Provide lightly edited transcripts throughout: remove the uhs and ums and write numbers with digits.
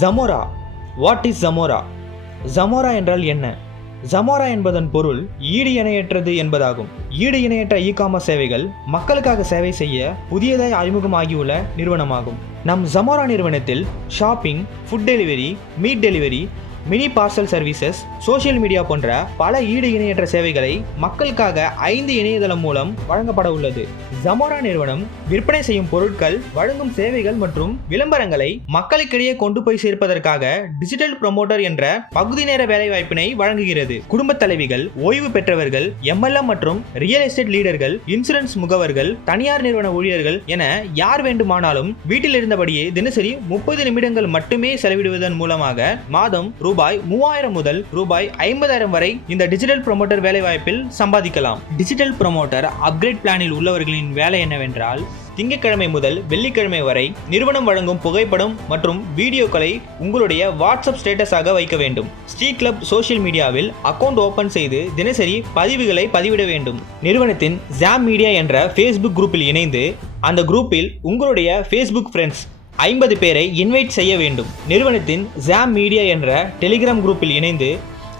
ஜமோரா. What is ஜமோரா? ஜமோரா என்றால் என்ன? ஜமோரா என்பதன் பொருள் ஈடு இணையற்றது என்பதாகும். ஈடு இணையற்ற இ-காமர்ஸ் சேவைகள் மக்களுக்காக சேவை செய்ய புதியதாய் அறிமுகமாகியுள்ள நிறுவனமாகும். நம் ஜமோரா நிறுவனத்தில் shopping, food delivery, meet delivery, mini parcel services, social media போன்ற பல ஈடு இணையற்ற சேவைகளை மக்களுக்காக 5 இணையதளம் மூலம் வழங்கப்பட உள்ளது. ஜமோரா நிறுவனம் விற்பனை செய்யும் பொருட்கள், வழங்கும் சேவைகள் மற்றும் விளம்பரங்களை மக்களுக்கிடையே கொண்டு போய் சேர்ப்பதற்காக டிஜிட்டல் ப்ரமோட்டர் என்ற பகுதி நேர வேலைவாய்ப்பினை வழங்குகிறது. குடும்ப தலைவிகள், ஓய்வு பெற்றவர்கள், MLM மற்றும் ரியல் எஸ்டேட் லீடர்கள், இன்சூரன்ஸ் முகவர்கள், தனியார் நிறுவன ஊழியர்கள் என யார் வேண்டுமானாலும் வீட்டில் இருந்தபடியே தினசரி 30 நிமிடங்கள் மட்டுமே செலவிடுவதன் மூலமாக மாதம் ரூபாய் 3000 முதல் ரூபாய் 50,000 வரை இந்த டிஜிட்டல் ப்ரமோட்டர் வேலைவாய்ப்பில் சம்பாதிக்கலாம். டிஜிட்டல் ப்ரமோட்டர் அப்கிரேட் பிளானில் உள்ளவர்களின் வேலை என்னவென்றால், திங்கட்கிழமை முதல் வெள்ளிக்கிழமை வரை நிறுவனம் வழங்கும் புகைப்படம் மற்றும் வீடியோக்களை உங்களுடைய வாட்ஸ்அப் ஸ்டேட்டஸாக வைக்க வேண்டும். ஸ்ட்ரீட் கிளப் சோஷியல் மீடியாவில் அக்கவுண்ட் ஓபன் செய்து தினசரி பதிவுகளை பதிவிட வேண்டும். நிறுவனத்தின் ஜாம் மீடியா என்ற ஃபேஸ்புக் குரூப்பில் இணைந்து அந்த குரூப்பில் உங்களுடைய ஃபேஸ்புக் ஃப்ரெண்ட்ஸ் 50 பேரை இன்வைட் செய்ய வேண்டும். நிறுவனத்தின் ஜாம் மீடியா என்ற டெலிகிராம் குரூப்பில் இணைந்து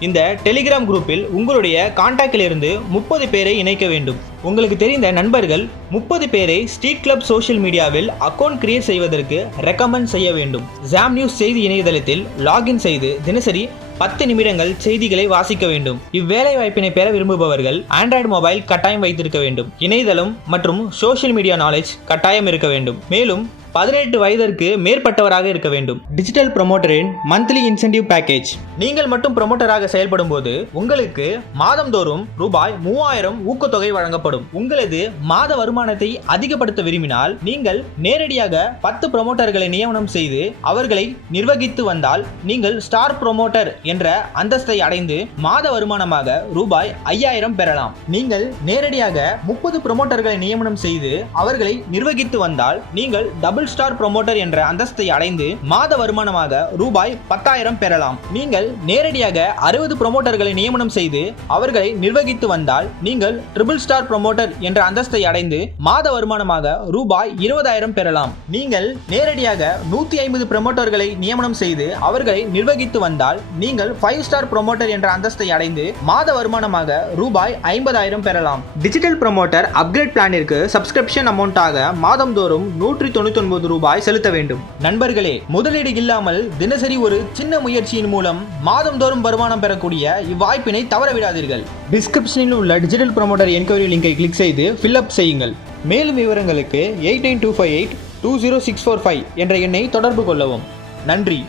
இந்த டெலிகிராம் குரூப்பில் உங்களுடைய கான்டாக்டில் இருந்து 30 பேரை இணைக்க வேண்டும். உங்களுக்கு தெரிந்த நண்பர்கள் 30 பேரை ஸ்ட்ரீட் கிளப் சோஷியல் மீடியாவில் அக்கவுண்ட் கிரியேட் செய்வதற்கு ரெக்கமெண்ட் செய்ய வேண்டும். ஜாம் நியூஸ் செய்தி இணையதளத்தில் லாகின் செய்து தினசரி 10 நிமிடங்கள் செய்திகளை வாசிக்க வேண்டும். இவ்வேலை வாய்ப்பினை பெற விரும்புபவர்கள் ஆண்ட்ராய்டு மொபைல் கட்டாயம் வைத்திருக்க வேண்டும். இணையதளம் மற்றும் சோஷியல் மீடியா நாலேஜ் கட்டாயம் இருக்க வேண்டும். மேலும் 18 வயதிற்கு மேற்பட்டவராக இருக்க வேண்டும். டிஜிட்டல் ப்ரமோட்டரின் மந்த்லி இன்சென்டிவ் பேக்கேஜ். நீங்கள் மட்டும் ப்ரமோட்டராக செயல்படும் போது உங்களுக்கு மாதந்தோறும் ரூபாய் 3000 ஊக்கத்தொகை வழங்கப்படும். உங்களது மாத வருமானத்தை அதிகப்படுத்த விரும்பினால் நீங்கள் நேரடியாக 10 ப்ரமோட்டர்களை நியமனம் செய்து அவர்களை நிர்வகித்து வந்தால் நீங்கள் ஸ்டார் ப்ரமோட்டர் என்ற அந்தஸ்தை அடைந்து மாத வருமானமாக ரூபாய் 5000 பெறலாம். நீங்கள் நேரடியாக 30 ப்ரமோட்டர்களை நியமனம் செய்து அவர்களை நிர்வகித்து வந்தால் நீங்கள் டபுள் ஸ்டார் ப்ரமோட்டர் என்ற அந்தஸ்தை அடைந்து மாத வருமானமாக ரூபாய் 10,000 பெறலாம். நீங்கள் நேரடியாக 60 ப்ரமோட்டர்களை நியமனம் செய்து அவர்களை நிர்வகித்து வந்தால் நீங்கள் ட்ரிபிள் ஸ்டார் ப்ரமோட்டர் என்ற அந்தஸ்தை அடைந்து மாத வருமானமாக ரூபாய் 20,000 பெறலாம். நீங்கள் நேரடியாக 150 ப்ரமோட்டர்களை நியமனம் செய்து அவர்களை நிர்வகித்து வந்தால் நீங்கள் 5 ஸ்டார் ப்ரமோட்டர் என்ற அந்தஸ்தை அடைந்து மாத வருமானமாக ரூபாய் 50,000 பெறலாம். டிஜிட்டல் ப்ரமோட்டர் அப்கிரேட் பிளானிற்கு சப்ஸ்கிரிப்ஷன் அமௌண்டாக மாதந்தோறும் 199 ரூபாய் செலுத்த வேண்டும். நண்பர்களே, முதலீடு இல்லாமல் தினசரி ஒரு சின்ன முயற்சியின் மூலம் மாதந்தோறும் வருமானம் பெறக்கூடிய இவ்வாய்ப்பினை தவறவிடாதீர்கள். டிஸ்கிரிப்ஷனில் உள்ள டிஜிட்டல் ப்ரமோட்டர் என்கொயரி லிங்கை கிளிக் செய்து ஃபில் அப் செய்யுங்கள். மேலும் விவரங்களுக்கு 8925820645 என்ற எண்ணை தொடர்பு கொள்ளவும். நன்றி.